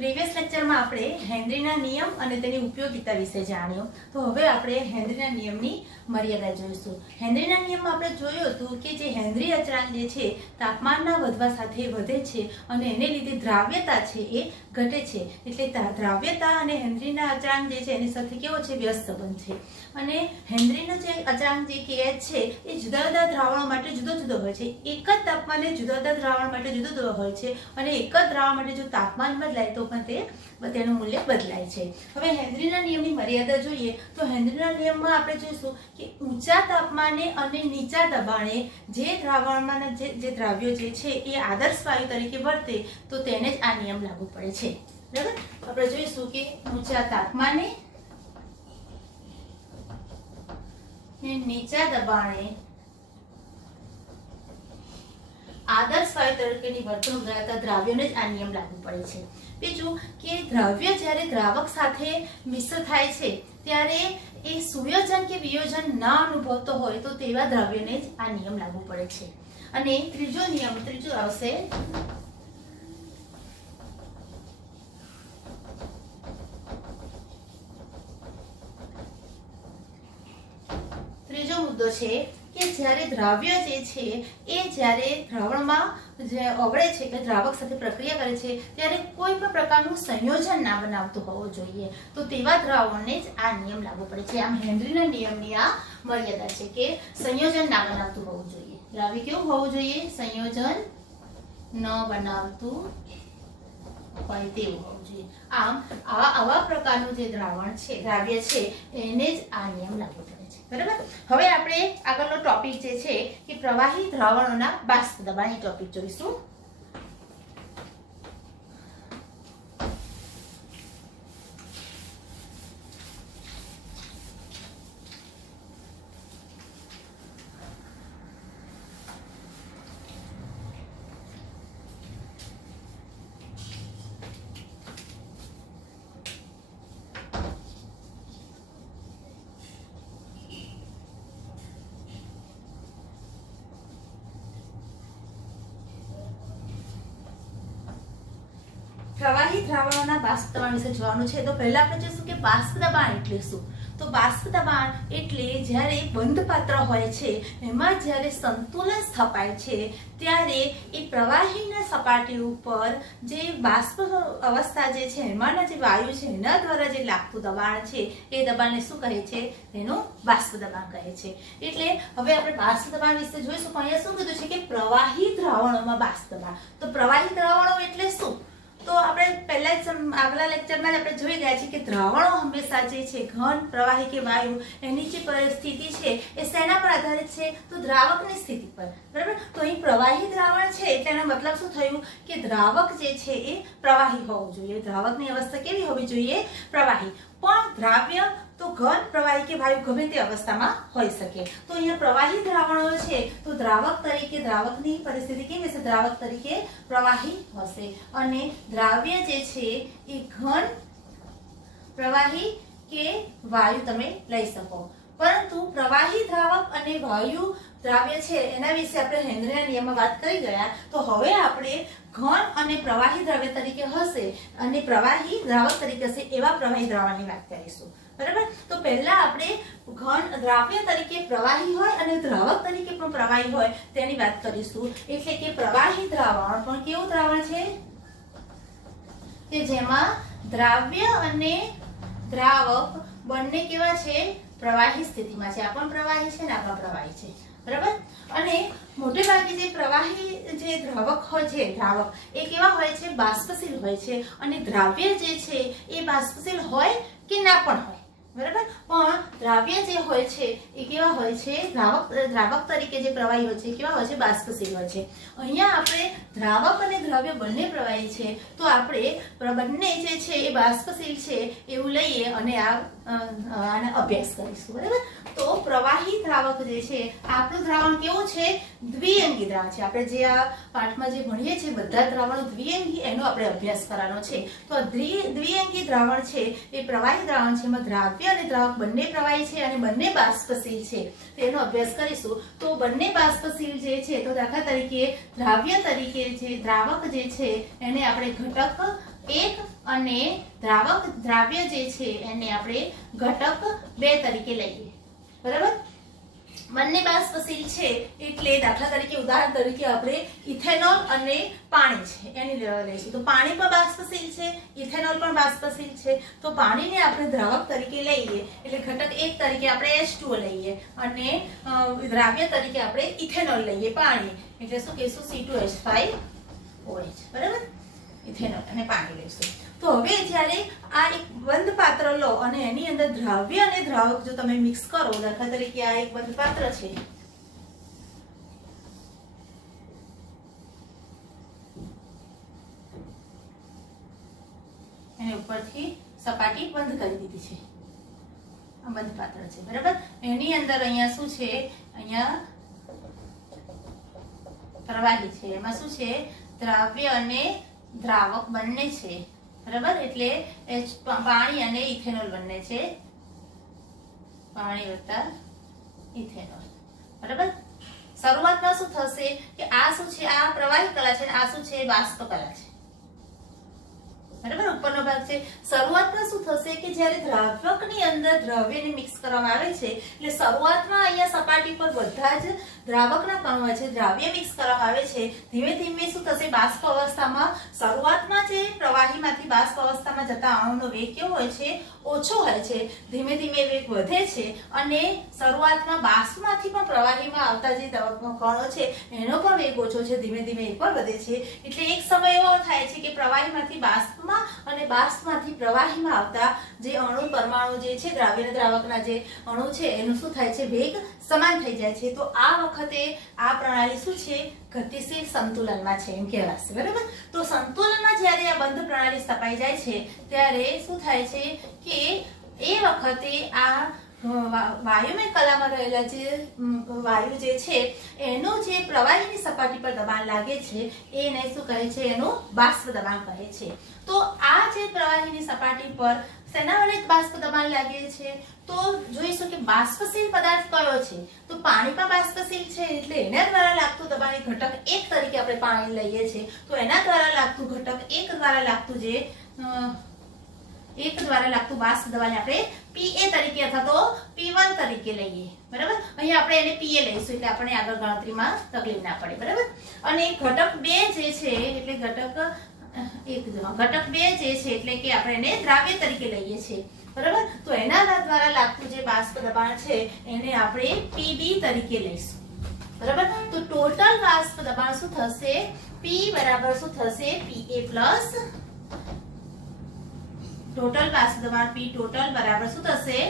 Previous lecture में आपणे हेनरीना नियम अने तेनी उपयोगिता विषे जाण्यो। तो हवे आपणे हेनरीना नियमनी मर्यादा जोईशुं। हेनरीना नियम में आपणे जोयुं हतुं के जे हेनरी अचळांक जे छे तापमानना वधवा साथे वधे छे अने एने लीधे द्राव्यता छे ए घटे छे। एटले द्राव्यता अने हेनरीना अचळांक जे छे एनी साथे केवो छे व्यस्त संबंध छे। अने हेनरीनो जे अचळांक जे kH छे ए जुदा जुदा द्रावणो माटे जुदो जुदो होय छे। एक ज तापमाने जुदा जुदा द्रावण माटे जुदो जुदो होय छे अने एक ज द्रावण माटे जो तापमान बदलाय तो पण तेनुं मूल्य बदलाय छे। हवे हेनरीना नियमनी मर्यादा जोईए तो हेनरीना नियममां आपणे जोईशुं के ऊंचा तापमाने अने नीचा दबाणे जे द्रावणमांना जे द्राव्यो जे छे ए आदर्श वायु तरीके वर्ते तो तेने ज आ नियम लागू पड़े छे। बराबर। आपणे जोईशुं के ऊंचा तापमाने ने नीचा दबाणे आदर्श वायु तरीकेनी वर्तणूक धरावता द्राव्योने ज आ नियम लागू पड़े छे। बीजुं के द्रव्य ज्यारे द्रावक साथे मिश्र थाय छे त्यारे ए सुयोजन के वियोजन न अनुभवतो होय तो तेवा द्रव्यने ज आ नियम लागू पड़े छे। अने त्रीजो आवशे त्रीजो मुद्दो छे के ज्यारे द्रव्य जे छे ए ज्यारे द्रावणमां जे ओगळे छे के द्रावक साथे प्रक्रिया करे छे त्यारे कोई पण प्रकारनुं संयोजन ना बनावतुं होवुं जोईए तो तेवा द्रावणने ज आ नियम लागू पड़े छे। आम हेनरीना नियमनी आ मर्यादा छे के संयोजन ना बनावतुं होवुं जोईए। द्राव्य केवुं होवुं जोईए? संयोजन न बनावतुं होय तेवुं होवुं जोईए। आम आवा प्रकारनुं जे द्राव्य छे एने ज आ नियम लागू पड़े छे। बराबर। हवे आपणे આગળનો ટોપિક જે છે કે પ્રવાહી દ્રાવણોના બાષ્પ દબાણ ટોપિક જોઈશું। प्रवाही द्रावणोना बाष्प दबाण विषे જોવાનું છે। તો પહેલા આપણે જોઈશું કે બાષ્પ દબાણ એટલે શું। તો બાષ્પ દબાણ એટલે જ્યારે બંધ પાત્ર હોય છે એમાં જ્યારે સંતુલન સ્થપાય છે ત્યારે એ પ્રવાહીના સપાટી ઉપર જે બાષ્પ અવસ્થા જે છે એમાંના જે વાયુ છે એના દ્વારા જે લાગતું દબાણ છે એ દબાણને શું કહે છે? તેનું બાષ્પ દબાણ કહે છે। એટલે હવે આપણે બાષ્પ દબાણ વિશે જોઈશું। પણ અહીંયા શું કીધું છે કે પ્રવાહી દ્રાવણોમાં બાષ્પ દબાણ। તો પ્રવાહી દ્રાવણો એટલે શું? तो આપણે પહેલા જ આગલા લેક્ચરમાં આપણે જોઈ ગયા છે કે દ્રાવણો હંમેશા જે છે ઘન પ્રવાહી કે વાયુ એની જે પરિસ્થિતિ છે એ શેના પર આધારિત છે? તો દ્રાવકની સ્થિતિ પર। બરાબર। તો અહીં પ્રવાહી દ્રાવણ છે એટલે એનો મતલબ શું થયું કે દ્રાવક જે છે એ પ્રવાહી હોવું જોઈએ। દ્રાવકની અવસ્થા કેવી હોવી જોઈએ? પ્રવાહી। પણ દ્રાવ્ય तो घन प्रवाही के वायु गमे ते अवस्थामां होई सके। तो अहींया प्रवाही द्रावणो छे तो द्रावक तरीके द्रावकनी परिस्थिति केवी हशे? द्रावक तरीके प्रवाही हशे अने द्राव्य जे छे ए घन प्रवाही के वायु तमे लई शको। परंतु प्रवाही द्रावक अने वायु द्राव्य छे एना विषे आपणे हेनरीना नियममां वात करी गया। तो हवे आपणे घन अने प्रवाही द्रव्य तरीके हशे अने प्रवाही द्रावक तरीके हशे एवा प्रवाही द्रावणनी वात करीशुं। बराबर। तो पहला आपणे घन द्राव्य तरीके प्रवाही होय अने द्रावक तरीके पण प्रवाही होय तेनी वात करीशुं। એટલે કે प्रवाही द्रावण पण केवुं द्रावण छे કે જેમાં દ્રાવ્ય અને દ્રાવક બંને કેવા છે? પ્રવાહી સ્થિતિમાં છે। આ પણ પ્રવાહી છે ને આ પણ પ્રવાહી છે। બરાબર। અને મોટે ભાગે જે પ્રવાહી જે દ્રાવક હોય છે દ્રાવક એ કેવા હોય છે? બાષ્પશીલ હોય છે અને દ્રાવ્ય જે છે એ બાષ્પશીલ હોય કે ના પણ હોય। बराबर। पण द्राव्य जे होय छे ए केवा होय छे? द्रावक तरीके जे प्रवाही होय छे केवा होय छे? बाष्पशील होय छे। अहींया आपणे द्रावक अने द्रव्य बंने प्रवाही छे तो आपणे बंने जे छे ए बाष्पशील छे एवुं लईए अने आ આને અભ્યાસ કરીશું, બરાબર. તો પ્રવાહી દ્રાવક જે છે, આપણું દ્રાવણ કેવું છે? દ્વિઅંગી દ્રાવણ છે. આપણે જે આ પાઠમાં જે ભણીએ છીએ બધા દ્રાવણો દ્વિઅંગી, એનો આપણે અભ્યાસ કરવાનો છે. તો દ્વિઅંગી દ્રાવણ છે એ પ્રવાહી દ્રાવણ છે. એમાં દ્રાવ્ય અને દ્રાવક બંને પ્રવાહી છે અને બંને બાષ્પશીલ છે. તેનો અભ્યાસ કરીશું. તો બંને બાષ્પશીલ જે છે, તો દાખલા તરીકે દ્રાવ્ય તરીકે જે દ્રાવક જે છે એને આપણે ઘટક 1 અને દ્રાવ્ય જે છે એને આપણે ઘટક 2 તરીકે લઈએ, બરાબર. બંને બાષ્પશીલ છે એટલે દાખલા તરીકે ઉદાહરણ તરીકે આપણે ઇથેનોલ અને પાણી છે એની લઈશું. તો પાણી પણ બાષ્પશીલ છે, ઇથેનોલ પણ બાષ્પશીલ છે. તો પાણીને આપણે દ્રાવક તરીકે લઈએ એટલે ઘટક 1 તરીકે આપણે H2O લઈએ અને દ્રાવ્ય તરીકે આપણે ઇથેનોલ લઈએ, પાણી એટલે શું કહીશું? C2H5OH, બરાબર. ઇથેનોલ અને પાણી લઈશું. તો હવે જ્યારે આ એક બંધ પાત્ર લો અને એની અંદર દ્રાવ્ય અને દ્રાવક જો તમે મિક્સ કરો, દાખલા તરીકે આ એક બંધ પાત્ર છે, એને ઉપરથી સપાટી બંધ કરી દીધી છે, આ બંધ પાત્ર છે, બરાબર. એની અંદર અહીંયા શું છે? અહીંયા પ્રવાહી છે. એમાં શું છે? દ્રાવ્ય અને દ્રાવક બંને છે, બરાબર. એટલે પાણી અને ઇથેનોલ બંને છે, પાણી વત્તા ઇથેનોલ, બરાબર. શરૂઆતમાં શું થશે કે આ શું છે? આ પ્રવાહી કલા છે, આ શું છે? બાષ્પ કલા છે, બરાબર. ઉપરનો ભાગ છે. શરૂઆતમાં શું થશે કે જ્યારે દ્રાવકની અંદર દ્રવ્યને મિક્સ કરવામાં આવે છે એટલે શરૂઆતમાં અહીંયા સપાટી પર બધા જ દ્રાવકના કણો હોય છે, દ્રાવ્ય મિક્સ કરવામાં આવે છે. ધીમે ધીમે શું થશે? બાષ્પ અવસ્થામાં શરૂઆતમાં જે પ્રવાહીમાંથી બાષ્પ અવસ્થામાં જતા અણુનો વેગ કેવો હોય છે? ઓછો હોય છે. ધીમે ધીમે વેગ વધે છે અને શરૂઆતમાં બાષ્પમાંથી પણ પ્રવાહીમાં આવતા જે કણો છે એનો પણ વેગ ઓછો છે, ધીમે ધીમે એ પણ વધે છે. એટલે એક સમય એવો થાય છે કે પ્રવાહીમાંથી બાષ્પમાં અને બાષ્પમાંથી પ્રવાહીમાં આવતા જે અણુ પરમાણુ જે છે, દ્રાવ્ય અને દ્રાવકના જે અણુ છે એનું શું થાય છે? વેગ સમાન થઈ જાય છે. તો આ વખતે આ પ્રણાલી શું છે? ગતિશીલ સંતુલનમાં છે એમ કહેવાશે, બરાબર. તો સંતુલનમાં જ્યારે આ બંધ પ્રણાલી સ્થપાઈ જાય છે ત્યારે શું થાય છે કે એ વખતે આ વાયુમય કલામાં રહેલા જે વાયુ જે છે એનું જે પ્રવાહીની સપાટી પર દબાણ લાગે છે એને શું કહે છે? એનું બાષ્પ દબાણ કહે છે. તો આ જે પ્રવાહીની સપાટી પર શેના વડે બાષ્પ દબાણ લાગે છે? તો જોઈશું કે બાષ્પશીલ પદાર્થ કયો છે? તો પાણી પણ બાષ્પશીલ છે એટલે એના દ્વારા લાગતું દબાણ એ ઘટક 1 તરીકે આપણે પાણી લઈએ છીએ. તો એના દ્વારા લાગતું ઘટક 1 દ્વારા લાગતું જે 1 દ્વારા લાગતું બાષ્પ દબાણ આપણે PA તરીકે અથવા તો P1 તરીકે લઈએ, બરાબર. અહીંયા આપણે એને PA લઈશું એટલે આપણે આગળ ગણતરીમાં તકલીફ ના પડે, બરાબર. અને ઘટક 2 જે છે એટલે ઘટક 2 જે છે એટલે કે આપણે એને દ્રાવ્ય તરીકે લઈએ છીએ, બરાબર. તો એના દ્વારા લાગતું જે બાષ્પ દબાણ છે એને આપણે PB તરીકે લઈશું, બરાબર. તો ટોટલ બાષ્પ દબાણ શું થશે? P બરાબર શું થશે? PA પ્લસ ટોટલ બાષ્પ દબાણ P ટોટલ બરાબર શું થશે?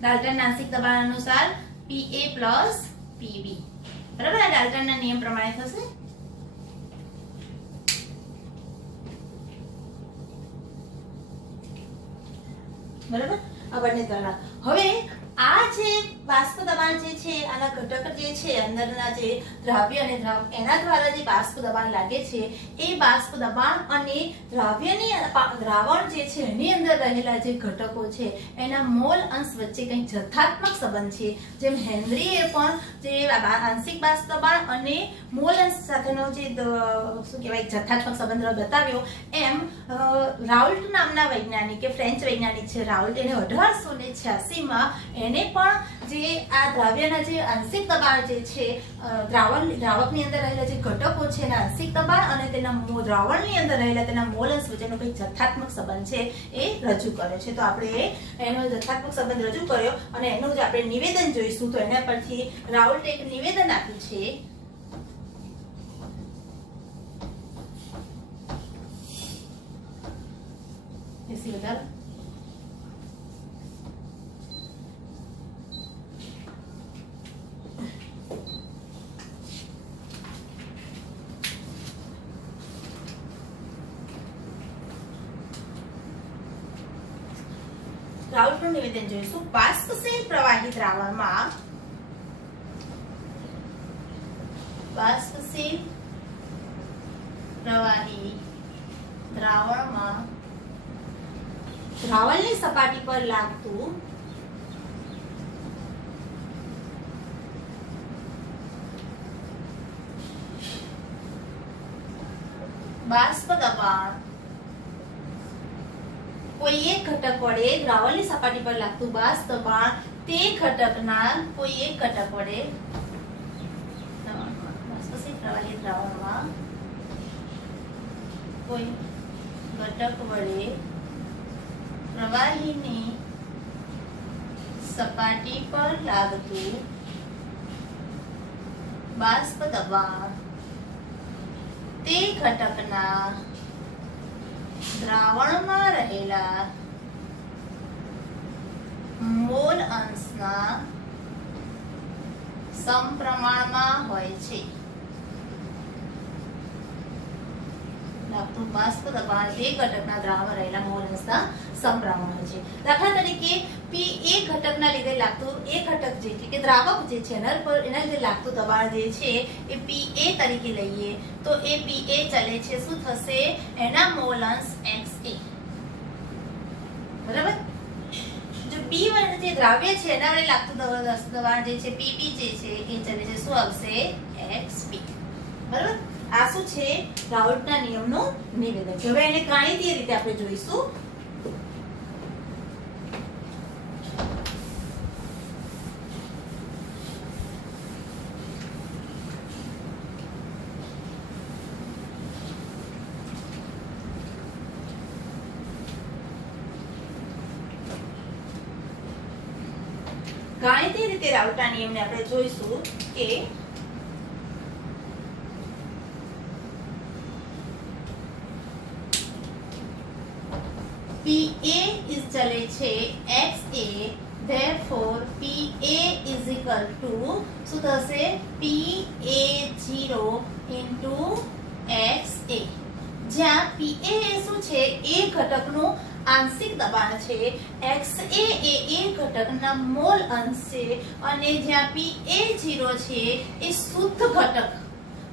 ડાલ્ટન આંશિક દબાણ અનુસાર PA પ્લસ PB, બરાબર. આ ડાલ્ટનના નિયમ પ્રમાણે થશે. બરાબર. આ બંને દ્વારા હવે આ જે બાષ્પ દબાણ જે છે આના ઘટક જે છે અંદરના જે દ્રાવ્ય અને દ્રાવક એના દ્વારા જે બાષ્પ દબાણ લાગે છે એ બાષ્પ દબાણ અને દ્રાવ્યની દ્રાવણ જે છે એની અંદર રહેલા જે ઘટકો છે એના મોલ અંશ વચ્ચે કંઈક જથ્થાત્મક સંબંધ છે. જેમ હેનરીએ પણ જે આંશિક બાષ્પ દબાણ અને મોલ અંશ સાથેનો જે શું કહેવાય જથ્થાત્મક સંબંધ બતાવ્યો એમ રાઉલ્ટ નામના વૈજ્ઞાનિક કે ફ્રેન્ચ વૈજ્ઞાનિક છે રાઉલ્ટ, એને 1886 માં એને પણ જે આ દ્રાવ્યના જે આંશિક દબાણ જે છે દ્રાવકની અંદર રહેલા જે ઘટકો છે એના આંશિક દબાણ અને તેના દ્રાવણની અંદર રહેલા તેના મોલ અંશ વચ્ચેનો કંઈક જથ્થાત્મક સંબંધ છે એ રજૂ કર્યો છે. તો આપણે એનો જથ્થાત્મક સંબંધ રજૂ કર્યો અને એનું જ આપણે નિવેદન જોઈશું. તો એના પરથી રાઉલ્ટે એક નિવેદન આપ્યું છે. રાઉટનું નિવેદન જોઈશું. બાષ્પશીલ પ્રવાહી દ્રાવણમાં બાષ્પશીલ પ્રવાહી દ્રાવણમાં દ્રાવણની સપાટી પર લાગતું બાષ્પ દબાણ કોઈ એક ઘટક વડે દ્રાવણની સપાટી પર લાગતું બાષ્પ દબાણ તે ઘટકના કોઈ એક ઘટક વડે બાષ્પશીલ પ્રવાહી દ્રાવણમાં કોઈ ઘટક વડે પ્રવાહીની સપાટી પર લાગતું બાષ્પ દબાણ તે ઘટકના દ્રાવણમાં રહેલા મોલ અંશના સમપ્રમાણમાં હોય છે. લાગતું બાષ્પ દબાણ તે ઘટકના દ્રાવણમાં રહેલા મોલ અંશના સમપ્રમાણમાં હોય છે. દાખલા તરીકે પી એ ઘટકના લીધે લાગતું એ ઘટક જે છે કે દ્રાવક જે છે એના લીધે લાગતું દબાણ જે છે એ પી એ તરીકે લઈએ તો એ પી એ ચલે છે શું થશે એના મોલ અંશ XA. બરાબર. જો પી જે દ્રાવ્ય છે એના વડે લાગતું દબાણ જે છે પીબી જે છે એ ચલે છે શું આવશે XB. બરાબર. આ શું છે રાઉટના નિયમનું નિવેદન છે. હવે એને ગાણિતીય રીતે આપણે જોઈશું. ગાણિતીય રીતે રાઉટના નિયમને આપણે જોઈશું કે PA is ચલે છે XA, therefore PA is equal to શું થશે PA0 into XA. જ્યાં PA એ શું છે એ ઘટકનું આંશિક દબાણ છે, XA એ ઘટકના મોલ અંશ છે અને જ્યાં PA0 છે એ શુદ્ધ ઘટક.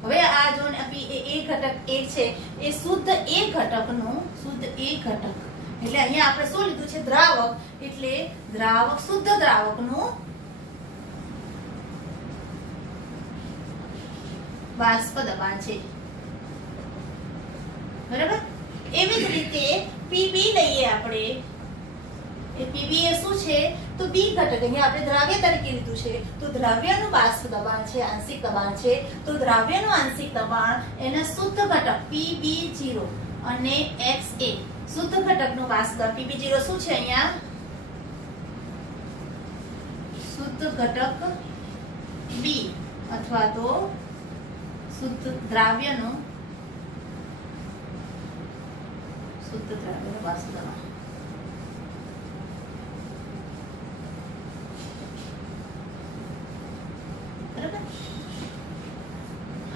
હવે આ જો PA ઘટક એ છે એ શુદ્ધ એ ઘટકનું શુદ્ધ એ ઘટક એટલે અહીંયા આપણે શું લીધું છે દ્રાવક એટલે દ્રાવક શુદ્ધ દ્રાવકનું બાષ્પ દબાણ છે. બરાબર. એવી જ રીતે PB લઈએ આપણે એ PB એ શું છે તો B ઘટક અહીંયા આપણે દ્રાવ્ય તરીકે લીધું છે તો દ્રાવ્યનું બાષ્પ દબાણ છે આંશિક દબાણ છે તો દ્રાવ્યનું આંશિક દબાણ એના શુદ્ધ ઘટક PB0 અને XA શુદ્ધ ઘટકનું બાષ્પ દબાણ PB0 શું છે અહીંયા શુદ્ધ ઘટક B અથવા તો શુદ્ધ દ્રાવ્યનું બાષ્પ દબાણ.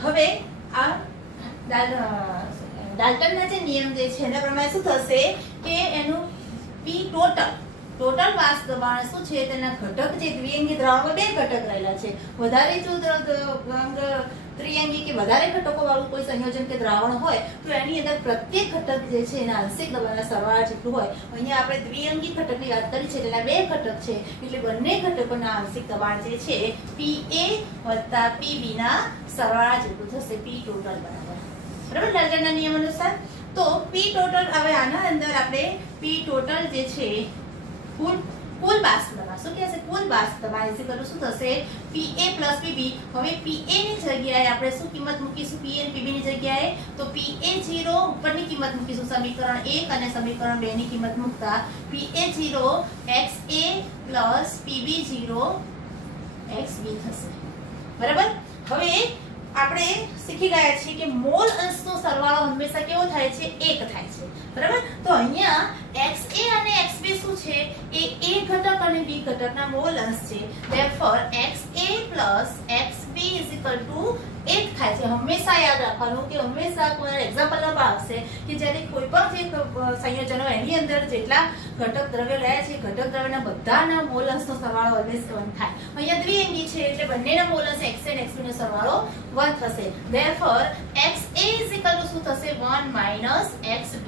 હવે આ ડાલ્ટનના જે નિયમ જે છે એના પ્રમાણે શું થશે કે એનું પી ટોટલ બાષ્પ દબાણ શું છે તેના ઘટક જે દ્વિઅંગી દ્રાવણમાં બે ઘટક રહેલા છે વધારે જો ત્રિઅંગી કે વધારે ઘટકો વાળું કોઈ સંયોજન કે દ્રાવણ હોય તો એની અંદર પ્રત્યેક ઘટક જે છે એના આંશિક દબાણના સરવાળા જેટલું હોય. અહીંયા આપણે દ્વિઅંગી ઘટકની વાત કરી છે એટલે બે ઘટક છે એટલે બંને ઘટકોના આંશિક દબાણ જે છે PA + PB ના સરવાળા જેટલું થશે P ટોટલ બરાબર. બરાબર. ડાલ્ટનના નિયમ અનુસાર તો P ટોટલ હવે આના અંદર આપણે P ટોટલ જે છે કુલ બાષ્પ દબાણ શું કહેશે કુલ બાષ્પ દબાણ એટલે કરું શું થશે PA + PB. હવે PA ની જગ્યાએ આપણે શું કિંમત મૂકીશું PA અને PB ની જગ્યાએ તો PA0 ઉપરની કિંમત મૂકીશું સમીકરણ 1 અને સમીકરણ 2 ની કિંમત મૂકતા PA0 XA + PB0 XB થશે. બરાબર. હવે આપણે શીખી ગયા છીએ કે મોલ અંશનો સરવાળો હંમેશા કેવો થાય છે 1 થાય છે. બરાબર. તો અહીંયા XA અને XB શું છે એ A ઘટક અને B ઘટકના મોલ અંશ છે. therefore XA + XB = 1 થાય છે. છે હંમેશા યાદ રાખવાનું કે હંમેશા કોઈ એક્ઝામ્પલમાં આવશે કે જ્યારે કોઈ પણ જે સંયોજનો એની અંદર જેટલા ઘટક દ્રવ્યો રહ્યા છે ઘટક દ્રવ્યના બધાના મોલન્સનો સરવાળો ઓલવેઝ 1 થાય. અહીંયા દ્વિઅંગી છે એટલે બંનેના મોલન્સ x અને x2 નો સરવાળો 1 થશે. Therefore XA શું થશે 1 - XB.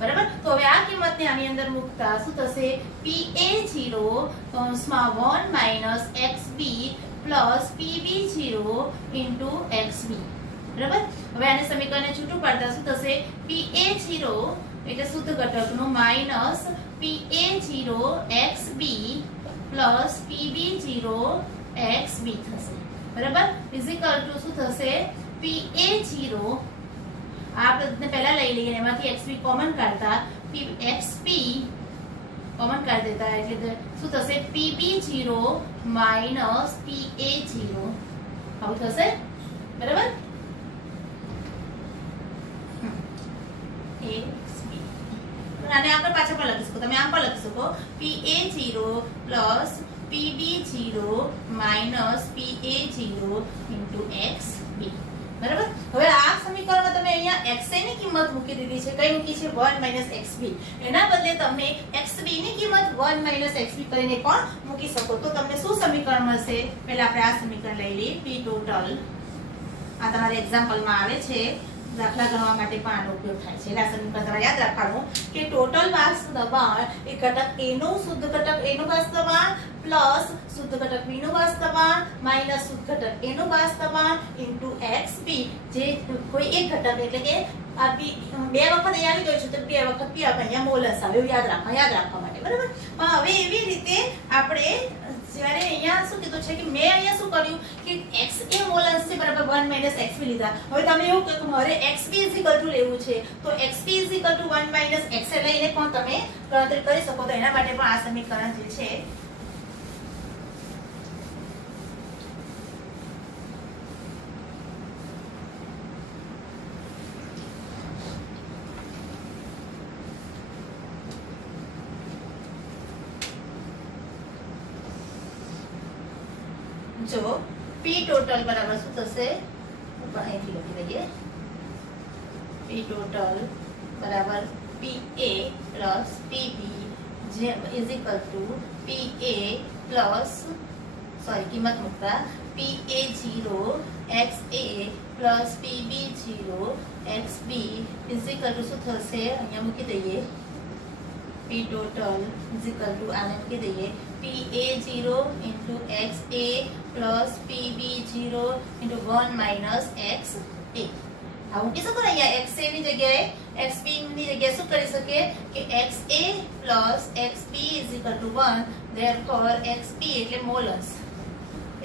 બરાબર. તો હવે આ કિંમતને આની અંદર મૂકતા શું થશે PA0 1 - XB PB0 XB. બરાબર. હવે આને સમીકરણને છૂટું પાડતા શું થશે PA0 એટલે શુદ્ધ ઘટકનો minus PA0 XB PB0 XB થશે. બરાબર. ઇઝિકલ ટુ શું થશે PA0 આ પદને પહેલા લઈ લઈએ એમાંથી XB કોમન કાઢતા XP કોમન કાઢી દેતા એટલે શું થશે PB0 PA0 આવું થશે. બરાબર. XB આને આપણે પાછા પણ લખી શકો તમે આમ પણ લખી શકો PA0 PB0 PA0 XB. બરાબર. હવે આ સમીકરણમાં તમે અહીંયા XA ની કિંમત મૂકી દીધી છે. કઈ મૂકી છે 1 - XB. એના બદલે તમે XB ની કિંમત 1 - XB કરીને પણ મૂકી શકો તો તમને શું સમીકરણ મળશે? પહેલા આપણે આ સમીકરણ લઈ લઈએ P ટોટલ. આ તમારા એક્ઝામ્પલમાં આવે છે દાખલા ગણવા માટે પણ આનો ઉપયોગ થાય છે. એટલે આ સમીકરણ તમારે યાદ રાખવાનું કે ટોટલ બાષ્પ દબાણ એ ઘટક A નું શુદ્ધ ઘટક A નું બાષ્પ દબાણ પ્લસ શુદ્ધ ઘટક B નું બાષ્પ દબાણ માઈનસ શુદ્ધ ઘટક A નું બાષ્પ દબાણ ઇન્ટુ XB જે કોઈ એક ઘટક એટલે કે આ બે વખત અહીં આવી ગયું છે તો બે વખત P અહીંયા મોલસ આવે એવું યાદ રાખવા માટે. બરાબર. પણ હવે એવી રીતે આપણે જ્યારે અહીંયા શું કીધું છે કે મેં અહીંયા શું કર્યું કે XA મોલન્સ છે બરાબર 1 - XB લીધા. હવે તમે એવું કહો કે મારે XB લેવું છે તો XB 1 - XA લઈને પણ તમે ગણતરી કરી શકો તો એના માટે પણ આ સમીકરણ જે છે જો P ટોટલ બરાબર શું થશે ઉપર અહીંથી લખી દઈએ P ટોટલ બરાબર PA PB જે ઇઝ ઇક્વલ ટુ PA કિંમત મૂકતા PA0 XA PB0 XB is equal to શું થશે અહીંયા મૂકી દઈએ P total is equal to આને મૂકી દઈએ PA0 into XA plus PB0 into 1 - XA. આ મૂકી શકો ને અહીંયા XA ની જગ્યાએ XB ની જગ્યાએ શું કરી શકીએ કે XA plus XB is equal to 1. Therefore XB એટલે મોલસ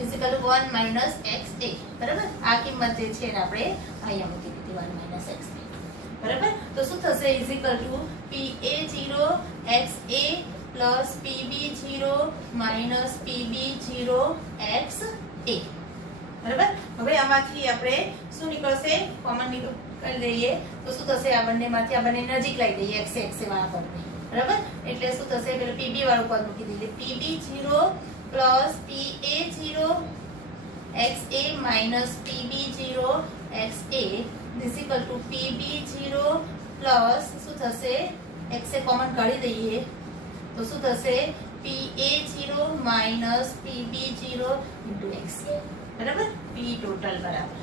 is equal to 1 - XA. બરાબર. આ કિંમત જે છે એને આપણે અહીંયા મૂકી દીધી 1 - XB. બરાબર. તો શું થશે is equal to PA0 XA plus PB0 minus PB0 XA. બરાબર. હવે આમાંથી આપણે શું નીકળશે કોમન કરી લઈએ તો શું થશે આ બંનેમાંથી આ બંને નજીક લઈ દઈએ XA વાળા પદને. બરાબર. એટલે શું થશે પેલું PB વાળું પદ મૂકી દઈએ PB0 plus PA0 XA minus PB0 XA is equal to PB0 plus શું થશે XA કોમન કાઢી દઈએ તો શું થશે PA0 minus PB0 into XA. બરાબર. P ટોટલ બરાબર.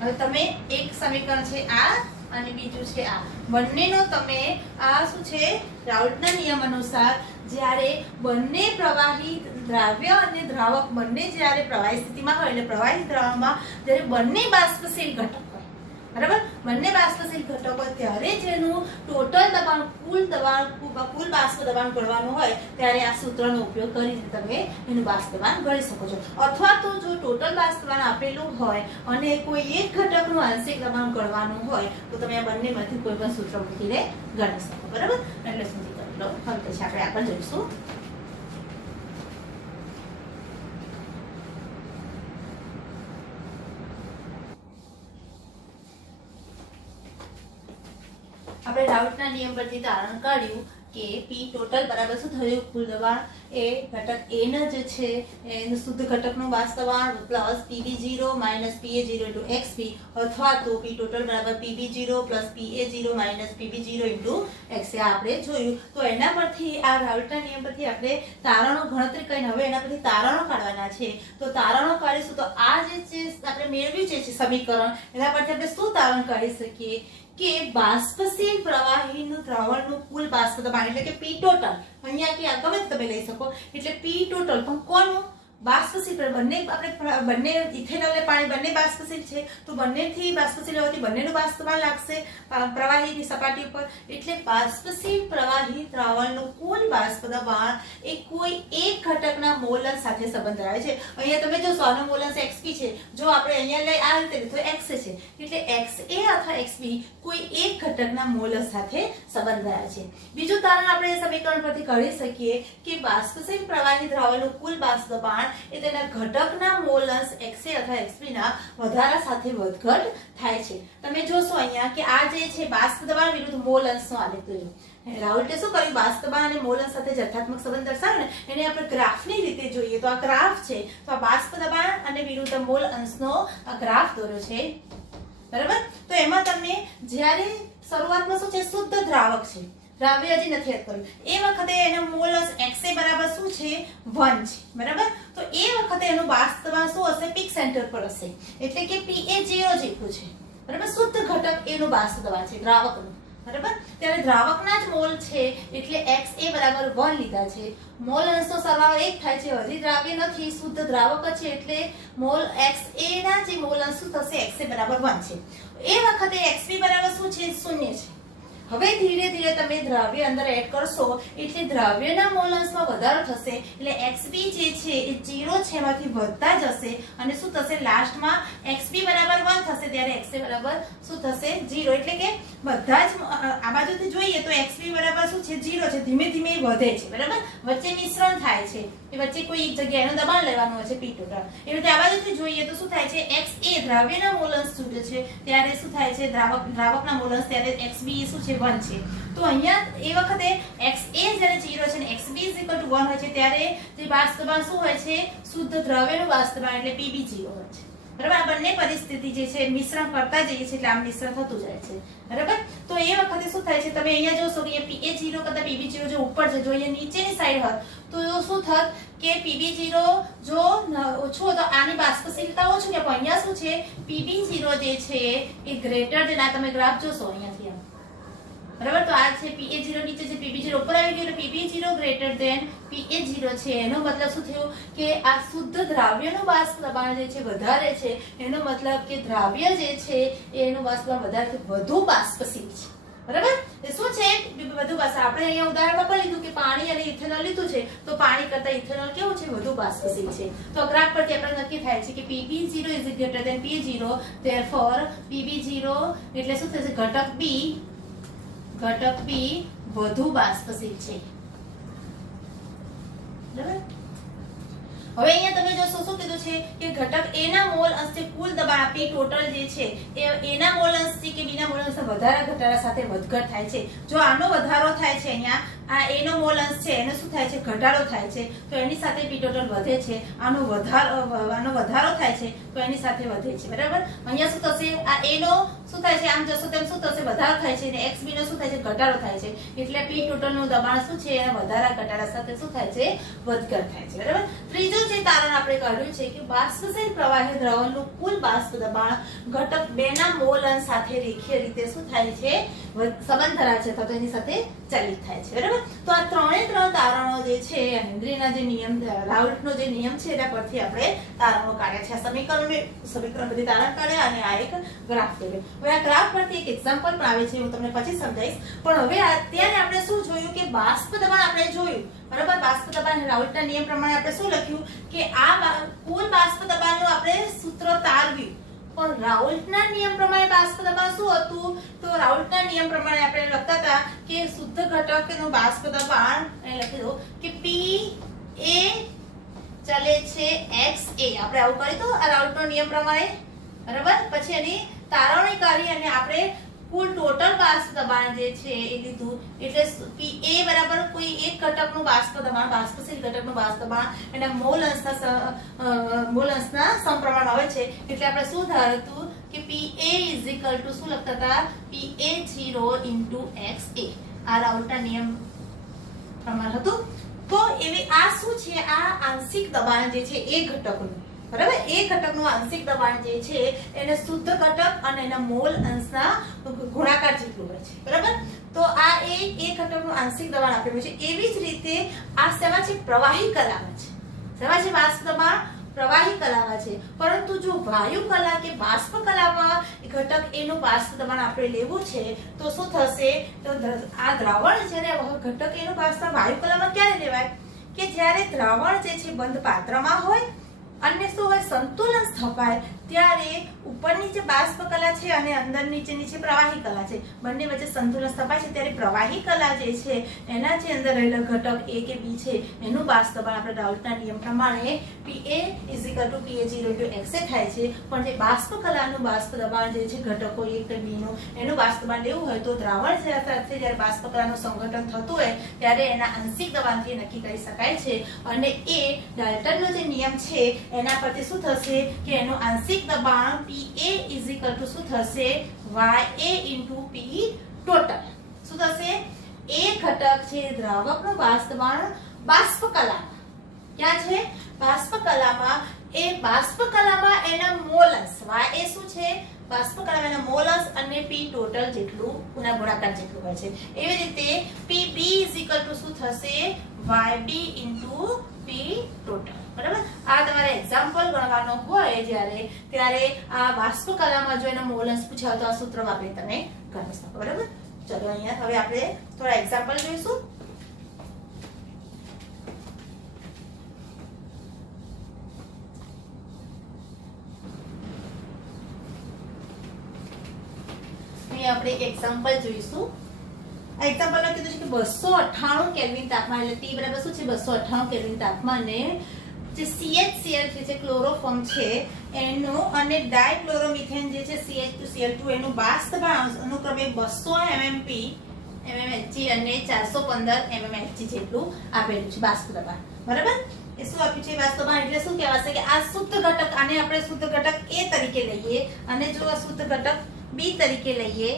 હવે તમે એક સમીકરણ છે આ અને બીજું છે આ બંનેનો તમે આ શું છે રાઉલ્ટના નિયમ અનુસાર જ્યારે બંને પ્રવાહી દ્રાવ્ય અને દ્રાવક બંને જ્યારે પ્રવાહી સ્થિતિમાં હોય એટલે પ્રવાહી દ્રાવણમાં જ્યારે બંને બાષ્પશીલ ઘટક હોય બરાબર બંને બાષ્પશીલ ઘટક હોય ત્યારે જેનું ટોટલ દબાણ કુલ બાષ્પ દબાણ કરવાનું હોય ત્યારે આ સૂત્રનો ઉપયોગ કરીને તમે એનું બાષ્પ દબાણ ગણી શકો છો. અથવા તો જો ટોટલ બાષ્પ દબાણ આપેલું હોય અને કોઈ એક ઘટકનું આંશિક દબાણ કરવાનું હોય તો તમે આ બંનેમાંથી કોઈ પણ સૂત્ર મૂકીને ગણી શકો. બરાબર. એટલે સુધી કરી લો. હવે પછી આપણે આગળ જોઈશું. આપણે રાઉલ્ટના નિયમ પરથી તારણ કાઢ્યું કે પી ટોટલ બરાબર શું થયું કુલ દબાણ એ ઘટક એ ના જે છે એનું શુદ્ધ ઘટકનું બાષ્પ દબાણ plus PB0 minus PA0 into XP અથવા તો પી ટોટલ બરાબર PB0 plus PA0 minus PB0 into XA આપણે જોયું. તો એના પરથી આ રાઉલ્ટના નિયમ પરથી આપણે તારણો ગણતરી કરીને હવે એના પરથી તારણો કાઢવાના છે. તો તારણો કાઢીશું તો આ જે છે આપણે મેળવ્યું છે સમીકરણ એના પરથી આપણે શું તારણ કાઢી શકીએ કે બાષ્પશીલ પ્રવાહીનું દ્રાવણનું કુલ બાષ્પ દબાણ એટલે કે પી ટોટલ અહીંયા કે ગમે તે તમે લઈ શકો એટલે પી ટોટલ પણ કોનું બાષ્પશીલ બંને ઇથેનોલ અને પાણી બંને બાષ્પશીલ છે તો બંનેથી બાષ્પશીલ હોવાથી બંનેનું બાષ્પ દબાણ લાગશે પ્રવાહીની સપાટી ઉપર એટલે બાષ્પશીલ પ્રવાહી દ્રાવણનું કુલ બાષ્પ દબાણ એ કોઈ એક ઘટકના મોલન સાથે સંબંધ ધરાવે છે. અહીંયા તમે જોશો આનો મોલન્સ XP છે જો આપણે અહીંયા લઈ આ રીતે તો XA છે એટલે XA અથવા XB કોઈ એક ઘટકના મોલન સાથે સંબંધ ધરાવે છે. બીજું તારણ આપણે સમીકરણ પરથી કાઢી શકીએ કે બાષ્પશીલ પ્રવાહી દ્રાવણનું કુલ બાષ્પ દબાણ એ તેના ઘટકના મોલન્સ XA અથવા XB ના વધારા સાથે વધઘટ થાય છે. તમે જોશો અહીંયા કે આ જે છે બાષ્પ દબાણ વિરુદ્ધ મોલન્સ નો આલેખ જોજો. રાઉલ્ટે શું કર્યું બાષ્પ દબાણ અને મોલન્સ સાથે જથ્થાત્મક સંબંધ દર્શાવ્યો ને એને આપણે ગ્રાફની રીતે જોઈએ તો આ ગ્રાફ છે તો આ બાષ્પ દબાણ અને વિરુદ્ધ મોલ અંશનો આ ગ્રાફ દોર્યો છે બરાબર. તો એમાં તમને જ્યારે શરૂઆતમાં શું છે શુદ્ધ દ્રાવક છે દ્રાવ્ય હજી નથી યાદ કર્યું એ વખતે એનો મોલસ XA બરાબર શું છે 1 છે બરાબર. તો એ વખતે એનું બાષ્પ દબાણ શું હશે પીક સેન્ટર પર હશે એટલે કે PA0 જેટલું છે બરાબર. શુદ્ધ ઘટક એનું બાષ્પ દબાણ છે દ્રાવકનું બરાબર. ત્યારે દ્રાવકના જ મોલ છે એટલે XA બરાબર 1 લીધા છે. મોલ અંશનો સરવાળો 1 થાય છે હજી દ્રાવ્ય નથી શુદ્ધ દ્રાવક છે એટલે મોલ XA ના જે મોલ અંશ શું થશે XA બરાબર 1 છે. એ વખતે XB બરાબર શું છે 0 છે. હવે ધીરે ધીરે તમે દ્રાવ્ય અંદર એડ કરશો એટલે દ્રાવ્યના મોલ અંશમાં વધારો થશે એટલે XB જે છે એ 0 છે એમાંથી વધતા જશે અને શું થશે લાસ્ટમાં XB બરાબર 1 થશે ત્યારે XA બરાબર શું થશે 0 એટલે કે બધા જ આ બાજુથી જોઈએ તો XB બરાબર શું છે 0 છે ધીમે ધીમે વધે છે બરાબર. વચ્ચે મિશ્રણ થાય છે એ વચ્ચે કોઈ એક જગ્યાએ એનું દબાણ લેવાનું હોય છે પી ટોટલ એ રીતે આ બાજુથી જોઈએ તો શું થાય છે XA દ્રાવ્યના મોલ અંશ જુદો છે ત્યારે શું થાય છે દ્રાવકના મોલ અંશ ત્યારે XB શું છે 1 છે. તો અહીંયા એ વખતે XA જ્યારે 0 છે અને XB 1 હોય છે ત્યારે જે બાષ્પ દબાણ શું હોય છે શુદ્ધ દ્રવ્યનું બાષ્પ દબાણ એટલે PB0 હોય છે બરાબર. આ બંને પરિસ્થિતિ જે છે મિશ્રણ કરતા જઈએ છે એટલે આમ મિશ્રણ થતું જાય છે બરાબર. તો એ વખતે શું થાય છે તમે અહીંયા જોશો કે PA0 કરતા PB0 જો ઉપર છે જો અહીંયા નીચેની સાઈડ હોત તો શું થત કે PB0 જો ઓછો તો આની બાષ્પશીલતા ઓછું કે અહીંયા શું છે PB0 જે છે એ ગ્રેટર દેન આ તમે ગ્રાફ જોશો અહીંયાથી આમ બરાબર. તો આ છે PA0 નીચે છે PB0 ઉપર આવી ગયું એટલે PB0 ગ્રેટર દેન PA0 છે એનો મતલબ શું થયું કે આ શુદ્ધ દ્રાવ્યનું બાષ્પ દબાણ જે છે વધારે છે એનો મતલબ કે દ્રાવ્ય જે છે એનું બાષ્પ દબાણ વધારે વધુ બાષ્પશીલ છે બરાબર. એ શું છે વધુ બાષ્પ આપણે અહીંયા ઉદાહરણમાં પણ લીધું કે પાણી અને ઇથેનોલ લીધું છે તો પાણી કરતા ઇથેનોલ કેવું છે વધુ બાષ્પશીલ છે. તો ગ્રાફ પરથી આપણે નક્કી થાય છે કે PB0 is greater than PA0 therefore PB0 એટલે શું થશે ઘટક B વધુ બાષ્પશીલ છે બરાબર. હવે અહીંયા તમે જોશો શું કીધું છે કે ઘટક A ના મોલ અંશ કુલ દબાણ P ટોટલ જે છે એ A ના મોલ અંશ કે B ના મોલ અંશ વધારા ઘટાડા સાથે વધઘટ થાય છે. જો આનો વધારો થાય છે અહીંયા આ A નો મોલ અંશ છે એનો શું થાય છે ઘટાડો થાય છે તો એની સાથે P ટોટલ વધે છે. આનો વધારો થાય છે તો એની સાથે વધે છે બરાબર. અહીંયા શું થશે આ A નો શું થાય છે આમ જશો તેમ શું થશે વધારો થાય છે અને XB નો શું થાય છે ઘટાડો થાય છે એટલે P ટોટલ નું દબાણ શું છે એના વધારા ઘટાડા સાથે શું થાય છે વધઘટ થાય છે બરાબર. ત્રીજું જે તારણ આપણે કાઢ્યું છે કે બાષ્પશીલ પ્રવાહી દ્રવણનું કુલ બાષ્પ દબાણ ઘટક 2 ના મોલ અંશ સાથે રેખીય રીતે શું થાય છે સંબંધ ધરાવે છે અથવા તો એની સાથે ચાલિત થાય છે બરાબર. તો આ ત્રણ તારણો જે છે હેનરીના જે નિયમ રાઉલ્ટનો જે નિયમ છે એના પરથી આપણે તારણો કાઢ્યા છે. સમીકરણ બધી તારણ કાઢ્યા અને આ એક ગ્રાફ દોર્યો. હવે આ ગ્રાફ પરથી એક એક્ઝામ્પલ પણ આવે છે હું તમને પછી સમજાવીશ પણ હવે અત્યારે આપણે શું જોયું કે બાષ્પ દબાણ આપણે જોયું બરાબર. બાષ્પ દબાણ રાઉલ્ટના નિયમ પ્રમાણે આપણે શું લખ્યું કે આ કુલ બાષ્પ દબાણનું આપણે સૂત્ર તારવ્યું પણ રાઉલ્ટના નિયમ પ્રમાણે બાષ્પ દબાણ શું હતું તો રાઉલ્ટના નિયમ પ્રમાણે આપણે લખતા હતા કે શુદ્ધ ઘટકનું બાષ્પ દબાણ એ લખી દો કે PA ચલે છે XA આપણે આવું કરી તો આ રાઉલ્ટનો નિયમ પ્રમાણે બરાબર. પછી એની તારવણી કરી અને આપણે કુલ ટોટલ બાષ્પ દબાણ જે છે એ લીધું એટલે PA બરાબર કોઈ એક ઘટકનું બાષ્પ દબાણ, બાષ્પશીલ ઘટકનું બાષ્પ દબાણ એના મોલ અંશના સમપ્રમાણ આવે છે એટલે આપણે શું ધાર્યું કે PA શું લખતા હતા PA0 × XA આ રાઉલના નિયમ પ્રમાણ હતું। તો એવી આ શું છે આ આંશિક દબાણ જે છે એ ઘટકનું બરાબર એ ઘટકનું આંશિક દબાણ જે છે એને શુદ્ધ ઘટક અને એના મોલ અંશના ગુણાકાર જેટલું હોય છે બરાબર। તો આ એ ઘટકનું આંશિક દબાણ આપેલું છે। એવી જ રીતે આ શેમાં છે પ્રવાહી કલામાં છે, શેમાં છે બાષ્પ દબાણ પ્રવાહી કલામાં છે। પરંતુ જો વાયુ કલા કે બાષ્પ કલામાં ઘટક એનું બાષ્પ દબાણ આપણે લેવું છે તો શું થશે તો આ દ્રાવણ જ્યારે ઘટક એનું બાષ્પ વાયુ કલામાં ક્યારે લેવાય કે જ્યારે દ્રાવણ જે છે બંધ પાત્રમાં હોય અને શું હોય સંતુલન સ્થપાય ત્યારે ઉપરની જે બાષ્પ કલા છે અને અંદર નીચેની છે પ્રવાહી કલા છે બંને વચ્ચે સંતુલન સ્થપાય છે ત્યારે પ્રવાહી કલા જે છે એના જે અંદર રહેલા ઘટક A કે B છે એનું બાષ્પ દબાણ આપણે રાઉલના નિયમ પ્રમાણે PA = PA0 × XA થાય છે। પણ જે બાષ્પ કલાનું બાષ્પ દબાણ જે છે ઘટકો A કે B નું એનું બાષ્પ દબાણ લેવું હોય તો દ્રાવણ સાથે જ્યારે બાષ્પ કલાનું સંઘટન થતું હોય ત્યારે એના આંશિક દબાણથી નક્કી કરી શકાય છે અને એ ડાલ્ટનનો જે નિયમ છે એના પરથી શું થશે કે એનું આંશિક દબાણ PA = શું થશે YA × P ટોટલ શું થશે એ ઘટક છે દ્રાવકનું બાષ્પ દબાણ બાષ્પ કલામાં ક્યાં છે બાષ્પ કલામાં એ બાષ્પ કલામાં એના મોલ અંશ YA શું છે બાષ્પ કલામાં એના મોલ અંશ અને P ટોટલ જેટલું ગુણાકાર જેટલું હોય છે। એવી રીતે PB = શું થશે YB × P ટોટલ બરાબર। આ તમારે એક્ઝામ્પલ ગણવાનો હોય જ્યારે ત્યારે આ બાષ્પ કલામાં જો એનો મોલ અંશ પૂછાય તો આ સૂત્ર વાપરી તમે ગણી શકો બરાબર। ચલો અહીંયા હવે આપણે થોડા એક્ઝામ્પલ જોઈશું। અહીંયા આપણે એક એક્ઝામ્પલ જોઈશું। આ એક્ઝામ્પલમાં કીધું છે કે 298 કેલ્વિન તાપમાન એટલે T બરાબર શું છે 298 કેલ્વિન તાપમાને જે CHCl છે જે ક્લોરોફોર્મ છે એનું અને ડાયક્લોરોમિથેન જે છે CH2Cl2 એનું બાષ્પ દબાણ અનુક્રમે 200 mmP mmHg અને 415 mmHg જેટલું આપેલું છે બાષ્પ દબાણ બરાબર। એ શું આપ્યું છે બાષ્પ દબાણ એટલે શું કહેવાશે કે આ શુદ્ધ ઘટક આને આપણે શુદ્ધ ઘટક A તરીકે લઈએ અને જો આ શુદ્ધ ઘટક B તરીકે લઈએ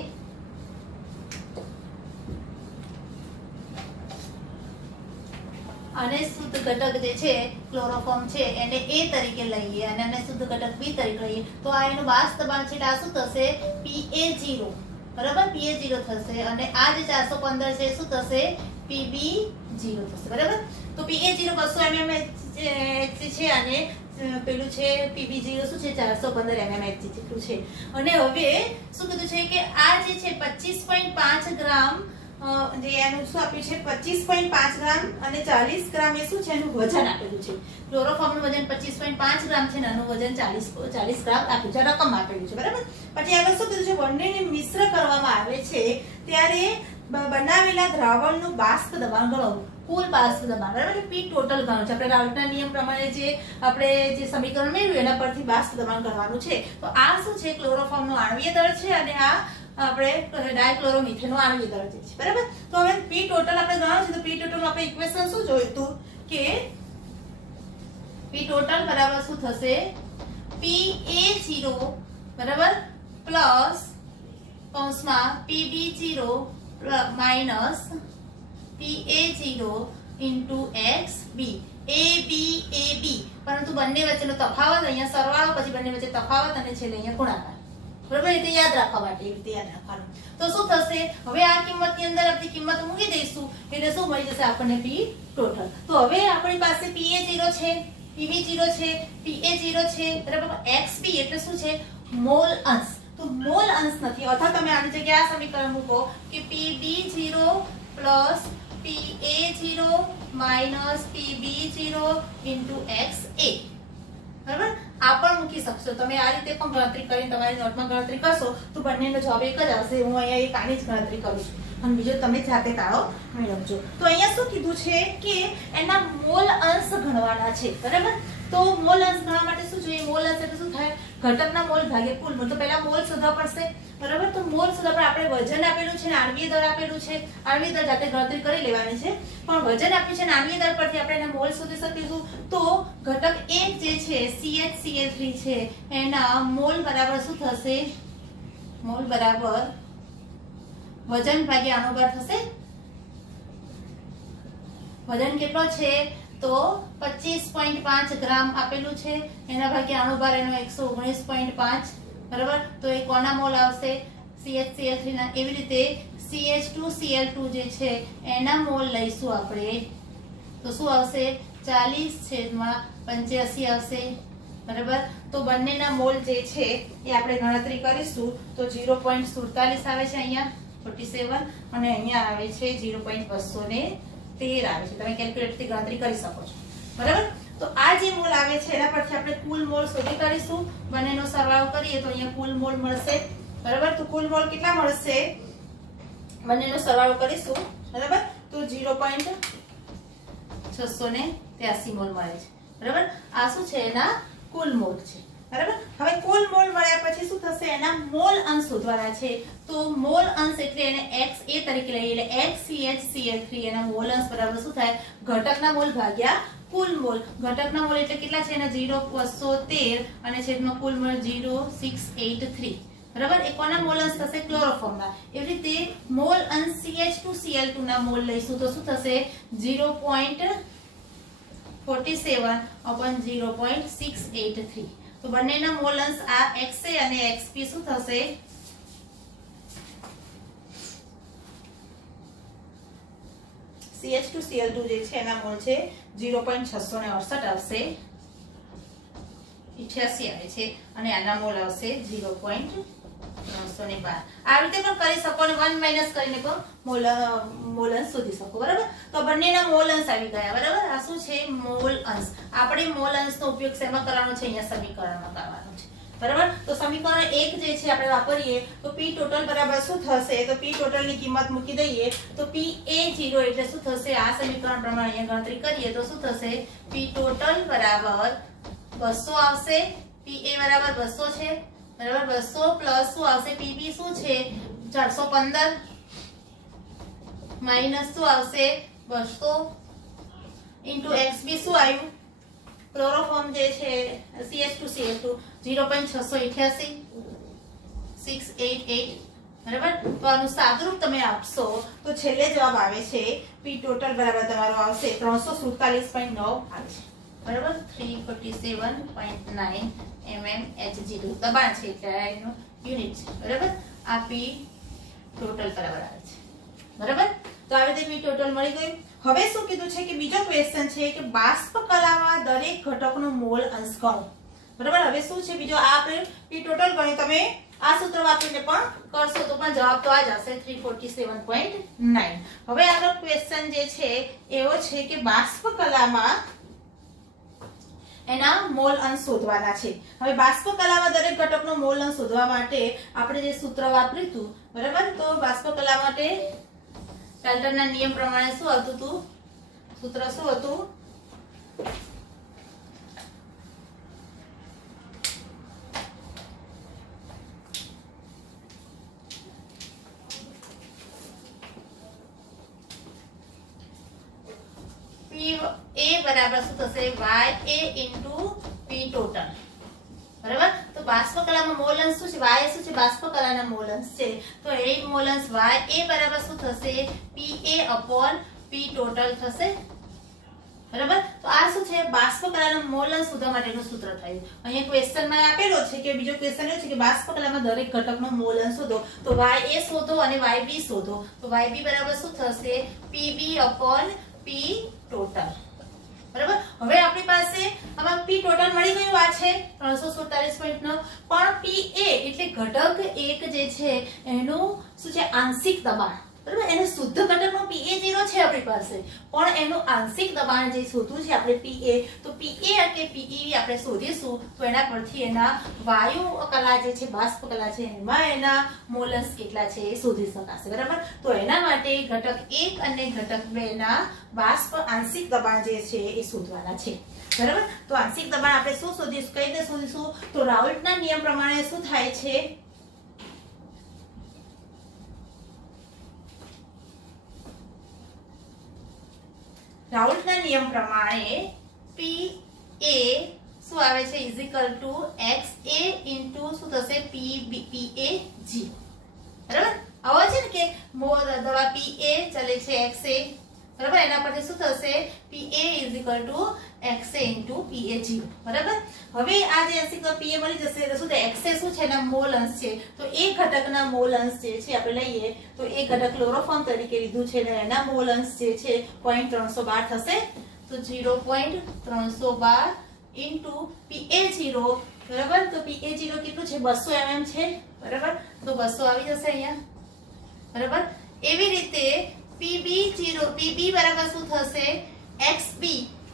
અને શુદ્ધ ઘટક જે છે ક્લોરોફોર્મ છે એને A તરીકે લઈએ અને આને શુદ્ધ ઘટક B તરીકે લઈએ તો આ એનું બાષ્પ દબાણ છે આ શું થશે PA0 બરાબર PA0 થશે અને આ જે 415 છે શું થશે PB0 થશે બરાબર। તો PA0 200 mmHg છે અને પેલું છે PB0 શું છે 415 mmHg જેટલું છે અને હવે શું કીધું છે કે આ જે છે 25.5 ગ્રામ જે એનું શું આપ્યું છે 25.5 ગ્રામ અને 40 ગ્રામ એ શું છે એનું વજન આપેલું છે। ક્લોરોફોર્મનું વજન 25.5 ગ્રામ છે અને આનું વજન 40 ગ્રામ આપ્યું છે રકમ આપેલું છે બરાબર। પછી આગળ શું કીધું છે બંનેને મિશ્ર કરવામાં આવે છે ત્યારે બનાવેલા દ્રાવણનું બાષ્પ દબાણ ગણવું કુલ બાષ્પ દબાણ બરાબર P ટોટલ ગણવું છે આપણે રાઉલના નિયમ પ્રમાણે જે સમીકરણ મેળવ્યું એના પરથી બાષ્પ દબાણ ગણવાનું છે। તો આ શું છે ક્લોરોફોર્મનો આણ્વીય દળ છે અને આ આપણે ડાયક્લોરોમિથેનનો આણ્વીય દળ છે બરાબર। તો હવે P ટોટલ આપણે ગણવાનું છે તો P ટોટલ આપણે ઇક્વેશન શું જોયું હતું કે P ટોટલ બરાબર શું થશે PA0 બરાબર પ્લસ કૌંસમાં PB0 minus PA0 × XB AB AB પરંતુ બંને વચ્ચેનો તફાવત અહીંયા સરવાળો પછી બંને વચ્ચે તફાવત અને છેલ્લે અહીંયા ગુણાકાર બરાબર રીતે યાદ રાખવા માટે એ રીતે યાદ રાખવાનું। તો શું થશે હવે આ કિંમતની અંદર આપણે કિંમત મૂકી દઈશું એટલે શું મળી જશે આપણને P ટોટલ। તો હવે આપણી પાસે PA0 છે PB0 છે PA0 છે બરાબર XB એટલે શું છે મોલ અંશ તો મોલ અંશ નથી અથવા તમે આની જગ્યાએ આ સમીકરણ મૂકો કે PB0 plus PA0 minus PB0 × XA બરાબર આ પણ મૂકી શકશો તમે આ રીતે પણ ગણતરી કરીને તમારી નોટમાં ગણતરી કરશો તો બંનેનો જવાબ એક જ આવશે। હું અહીંયા એક આની જ ગણતરી કરું છું અને બીજો તમે જાતે તાળો મેળવજો। તો અહીંયા શું કીધું છે કે એના મોલ અંશ ગણવાના છે બરાબર। તો મોલ અંશ ગણવા માટે શું જોઈએ મોલ અંશ એટલે શું થાય ઘટકના મોલ ભાગ્યા કુલ મોલ, તો પહેલા મોલ શોધવા પડશે, બરાબર. તો મોલ શોધવા પર આપણે વજન આપેલું છે ને આણ્વીય દળ આપેલું છે. આણ્વીય દળ જાતે ગણતરી કરી લેવાની છે, પણ વજન આપ્યું છે ને આણ્વીય દળ પરથી આપણે એને મોલ શોધી શકીશું. તો ઘટક 1 જે છે CHCl3 છે એના મોલ બરાબર શું થશે? મોલ બરાબર વજન ભાગ્યા અણુભાર થશે. વજન કેટલો છે? તો 25.5 ગ્રામ આપેલું છે, એના ભાગ્યા અણુભાર એનો 119.5, બરાબર. તો એ કોના મોલ આવશે? CHCl3 ના. એવી રીતે CH2Cl2 જે છે એના મોલ લઈશું આપણે, તો શું આવશે? 40/85 આવશે, બરાબર. તો બંનેના મોલ જે છે એ આપણે ગણતરી કરીશું તો 0.47 આવે છે અહીંયા 47, અને અહીંયા આવે છે 0.213 આવે છે. તમે કેલ્ક્યુલેટરથી ગણતરી કરી શકો છો, બરાબર. તો આ જે મોલ આવે છે એના પરથી આપણે કુલ મોલ શોધી કાઢીશું. બંનેનો સરવાળો કરીએ તો અહીંયા કુલ મોલ મળશે, બરાબર. તો કુલ મોલ કેટલા મળશે? બંનેનો સરવાળો કરીશું, બરાબર. તો 0.683 મોલ મળે છે, બરાબર. આ શું છે? એના કુલ મોલ છે, બરાબર. હવે કુલ મોલ મળ્યા પછી શું થશે? એના મોલ અંશ શોધવાના છે. તો મોલ અંશ એટલે એને XA તરીકે લઈએ, એટલે XCHCl3 એના મોલ અંશ બરાબર શું થાય? ઘટકના મોલ ભાગ્યા કુલ મોલ. ઘટકના મોલ એટલે કેટલા છે? એના 0.213 અને છેદમાં કુલ મોલ 0.683, બરાબર. એ કોના મોલ અંશ થશે? ક્લોરોફોર્મના. એવી રીતે મોલ અંશ CH2Cl2 ના મોલ લઈશું તો શું થશે? 0.47/0.683. તો બંનેના મોલ અંશ આ XA અને XP શું થશે? CH2Cl2 જે છે એના મોલ છે 0.668 આવશે, 88 આવે છે, અને આના મોલ આવશે 0.312. આ રીતે પણ કરી શકો અને 1 માઈનસ કરીને પણ મોલ અંશ શોધી શકો, બરાબર. તો બંનેના મોલ અંશ આવી ગયા, બરાબર. આ શું છે? મોલ અંશ. આપણે મોલ અંશનો ઉપયોગ શેમાં કરવાનો છે? અહીંયા સમીકરણમાં કરવાનો છે, બરાબર. તો સમીકરણ 1 જે છે આપણે વાપરીએ તો P ટોટલ બરાબર શું થશે? તો P ટોટલ ની કિંમત મૂકી દઈએ તો PA0 એટલે શું થશે? આ સમીકરણ પ્રમાણે અહીંયા ગણતરી કરીએ તો શું થશે? P ટોટલ બરાબર 200 આવશે. PA બરાબર 200 છે, બરાબર. 200 પ્લસ શું આવશે? PB શું છે? 415 માઈનસ શું આવશે? 200 ઇન્ટુ XB શું આવ્યું? ક્લોરોફોર્મ જે છે CH2Cl2 0.688 688, બરાબર. તો આનું સાદુરૂપ તમે આપશો તો છેલ્લે જવાબ આવે છે P ટોટલ બરાબર તમારો આવશે 347.9 આવે છે, બરાબર. 347.9 mmHg2 દબાણ છે એટલે એનો યુનિટ છે, બરાબર. આ P ટોટલ બરાબર આવે છે, બરાબર. તો આવી રીતે P ટોટલ મળી ગયું. હવે શું કીધું છે કે બીજો ક્વેશ્ચન છે કે બાષ્પ કલામાં દરેક ઘટકનો મોલ અંશ ગણો, બરાબર. હવે શું છે બીજો? આ આપણે P ટોટલ ગણ્યું, તમે આ સૂત્ર વાપરીને પણ કરશો તો પણ જવાબ તો આ જ આવશે 347.9. હવે આગળ ક્વેશ્ચન જે છે એવો છે કે બાષ્પ કલામાં એના મોલ અંશ શોધવાના છે. હવે બાષ્પ કલામાં દરેક ઘટકનો મોલ અંશ શોધવા માટે આપણે જે સૂત્ર વાપર્યું હતું, બરાબર. તો બાષ્પ કલા માટે ડાલ્ટનના નિયમ પ્રમાણે શું હતું? સૂત્ર શું હતું? A બરાબર શું થશે? YA ઇન્ટુ P ટોટલ, બરાબર. તો બાષ્પ કલામાં મોલ અંશ શું છે? Y શું છે? બાષ્પ કલાના મોલ અંશ છે. તો એ મોલ અંશ YA બરાબર શું થશે? PA upon P ટોટલ થશે, બરાબર. તો આ શું છે? બાષ્પ કલાના મોલ અંશ શોધવા માટેનું સૂત્ર થયું. અહીંયા ક્વેશ્ચનમાં આપેલો છે કે બીજો ક્વેશ્ચન એ છે કે બાષ્પ કલામાં દરેક ઘટકનો મોલ અંશ શોધો. તો YA શોધો અને YB શોધો. તો YB બરાબર શું થશે? PB upon P ટોટલ, બરાબર. હવે આપણી પાસે આમાં P ટોટલ મળી ગયું. આ છે 347.9, પણ PA એટલે ઘટક 1 જે છે એનું શું છે? આંશિક દબાણ. બરાબર, એને શુદ્ધ ઘટકનો PA0 છે આપણી પાસે, પણ એનું આંશિક દબાણ જે શોધવું છે આપણે PA, તો PA કે PEV આપણે શોધીશું તો એના પરથી એના વાયુ કલા જે છે, બાષ્પ કલા છે, એમાં એના મોલન્સ કેટલા છે એ શોધી શકાશે. બરાબર, તો એના માટે ઘટક 1 અને ઘટક 2 ના બાષ્પ આંશિક દબાણ જે છે એ શોધવાના છે. બરાબર, તો આંશિક દબાણ આપણે શું શોધીશું, કઈ રીતે શોધીશું, તો રાઉલ્ટના નિયમ પ્રમાણે શું થાય છે, રાઉલ્ટના નિયમ પ્રમાણે PA શું આવે છે ઇઝિકલ ટુ XA ઇન્ટુ શું થશે PAG. બરાબર, આવો છે ને કે દવા PA ચલે છે XA, બરાબર, એના પરથી શું થશે PA ઇઝિકલ two XA into PAG. બરાબર, હવે આ જે આંશિક PA મળી જશે તો શું થાય, XA શું છે એના મોલ અંશ છે, તો એ ઘટકના મોલ અંશ જે છે આપણે લઈએ તો એ ઘટક ક્લોરોફોર્મ તરીકે લીધું છે ને એના મોલ અંશ જે છે 0.312 થશે, તો 0.312 ઇન્ટુ PA0. બરાબર, તો PA0 કેટલું છે 200 mm છે. બરાબર, તો 200 આવી જશે અહીંયા. બરાબર, એવી રીતે PB બરાબર શું થશે XB.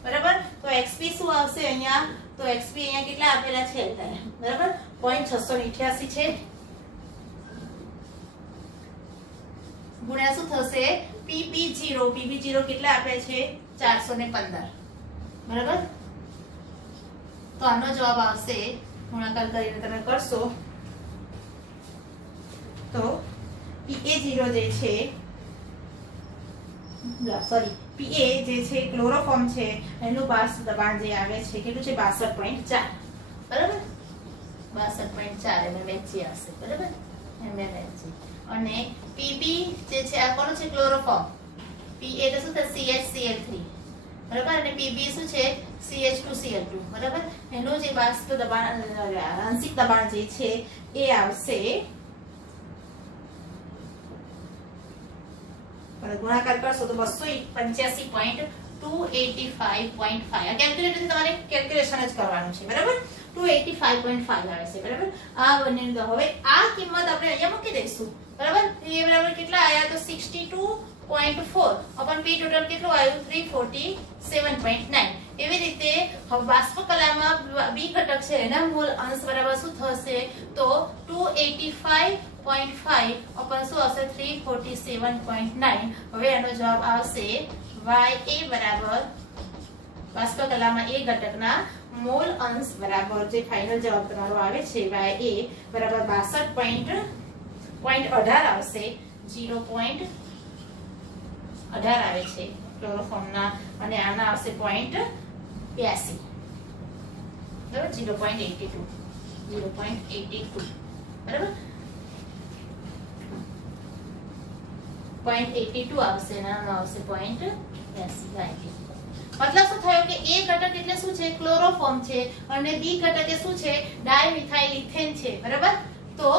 બરાબર, તો XB શું આવશે અહીંયા, તો XB અહીંયા કેટલા આપેલા છે અત્યારે, બરાબર 0.688 છે ગુણ્યા શું થશે PB0 કેટલા આપે છે 415. બરાબર, તો આનો જવાબ આવશે, ગુણાકાર કરીને તમે કરશો તો PA0 જે છે, સોરી PA જે છે ક્લોરોફોર્મ છે એનું બાષ્પ દબાણ જે આવે છે કેટલું છે 62.4. બરાબર, 62.4 mmHg આવશે. બરાબર, mmHg. અને PB જે છે આ કોનું છે ક્લોરોફોર્મ, PA એટલે શું થાય CHCl3. બરાબર, અને PB શું છે CH2Cl2. બરાબર, એનું જે બાષ્પ દબાણ આંશિક દબાણ જે છે એ આવશે, ગુણાકાર કરશો તો 285.285.5. આ કેલ્ક્યુલેટર તમારે કેલ્ક્યુલેશન જ કરવાનું છે. બરાબર, 285.5 આવે છે. બરાબર, આ બંને હવે આ કિંમત આપણે અહીંયા મૂકી દઈશું. બરાબર, એ બરાબર કેટલા આયા તો 62.4 અપન P ટોટલ કેટલું આવ્યું 347.9. એવી રીતે હવે બાષ્પ કલામાં B ઘટક છે એના મોલ અંશ બરાબર શું થશે તો 285.5 અપન શું આવશે 347.9. હવે એનો જવાબ આવશે YA બરાબર બાષ્પ કલામાં A ઘટકના મોલ અંશ બરાબર જે ફાઇનલ જવાબ તમારો આવે છે YA બરાબર 62.18 આવશે, 0.18 આવે છે ક્લોરોફોર્મના, અને આના આવશે 0.82. બરાબર, 0.82. બરાબર, 0.82 આવશે અને આનો આવશે 0.82. મતલબ શું થયો કે A ઘટક એટલે શું છે ક્લોરોફોર્મ છે અને B ઘટક એ શું છે ડાયમિથાઇલ ઇથેન છે. બરાબર, તો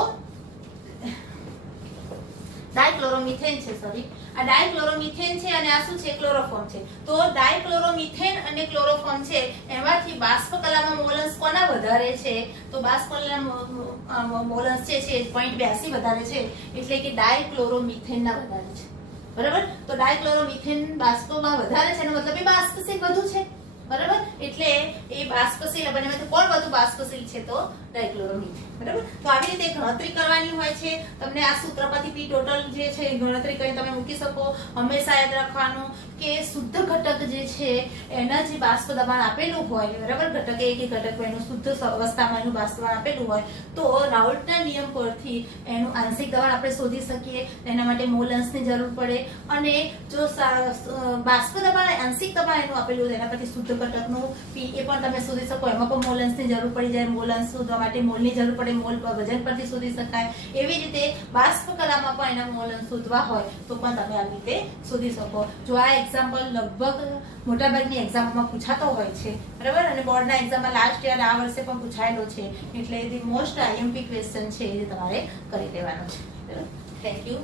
ડાયક્લોરોમિથેન છે, સોરી આ ડાયક્લોરોમિથેન છે અને આ શું છે ક્લોરોફોર્મ છે. તો ડાયક્લોરોમિથેન અને ક્લોરોફોર્મ છે એમાંથી બાષ્પ કલામાં મોલન્સ કોના વધારે છે, તો બાષ્પ કલામાં મોલન્સ છે 0.82 વધારે છે, એટલે કે ડાયક્લોરોમિથેનના વધારે છે. બરાબર, તો ડાયક્લોરોમિથેન બાષ્પમાં વધારે છે એનો મતલબ એ બાષ્પશીલ વધુ છે. બરાબર, એટલે એ બાષ્પશીલ બંનેમાંથી કોણ વધુ બાષ્પશીલ છે તો ડાયક્લોરોમિથેન. બરાબર, તો આવી રીતે ગણતરી કરવાની હોય છે. તમને આ સૂત્ર પરથી P ટોટલ જે છે ગણતરી કરીને તમે મૂકી શકો. હંમેશા યાદ રાખવાનું કે શુદ્ધ ઘટક જે છે એના જે બાષ્પ દબાણ આપેલું હોય, બરાબર, ઘટક 1 કે ઘટક 2 નું શુદ્ધ અવસ્થામાં એનું બાષ્પ દબાણ આપેલું હોય તો રાઉલ્ટના નિયમ પરથી એનું આંશિક દબાણ આપણે શોધી શકીએ. એના માટે મોલ અંશની જરૂર પડે, અને જો બાષ્પ દબાણ આંશિક દબાણ એનું આપેલું હોય એના પરથી શુદ્ધ ઘટકનું PA પણ તમે શોધી શકો. એમાં પણ મોલ અંશની જરૂર પડી જાય, મોલ અંશ શોધવા માટે મોલની જરૂર પડે, મોલ વજન પરથી શોધી શકાય. એવી રીતે બાષ્પ કલામાં પણ એના મોલ અંશ શોધવા હોય તો પણ તમે આવી રીતે શોધી શકો. જો આ એક્ઝામ્પલ લગભગ મોટાભાગની એક્ઝામમાં પૂછાતો હોય છે. બરાબર, અને બોર્ડના એક્ઝામમાં લાસ્ટ યર આ વર્ષે પણ પૂછાયેલો છે, એટલે ધી મોસ્ટ IMP ક્વેશ્ચન છે એ તમારે કરી લેવાનો છે. બરાબર, થેન્ક યુ.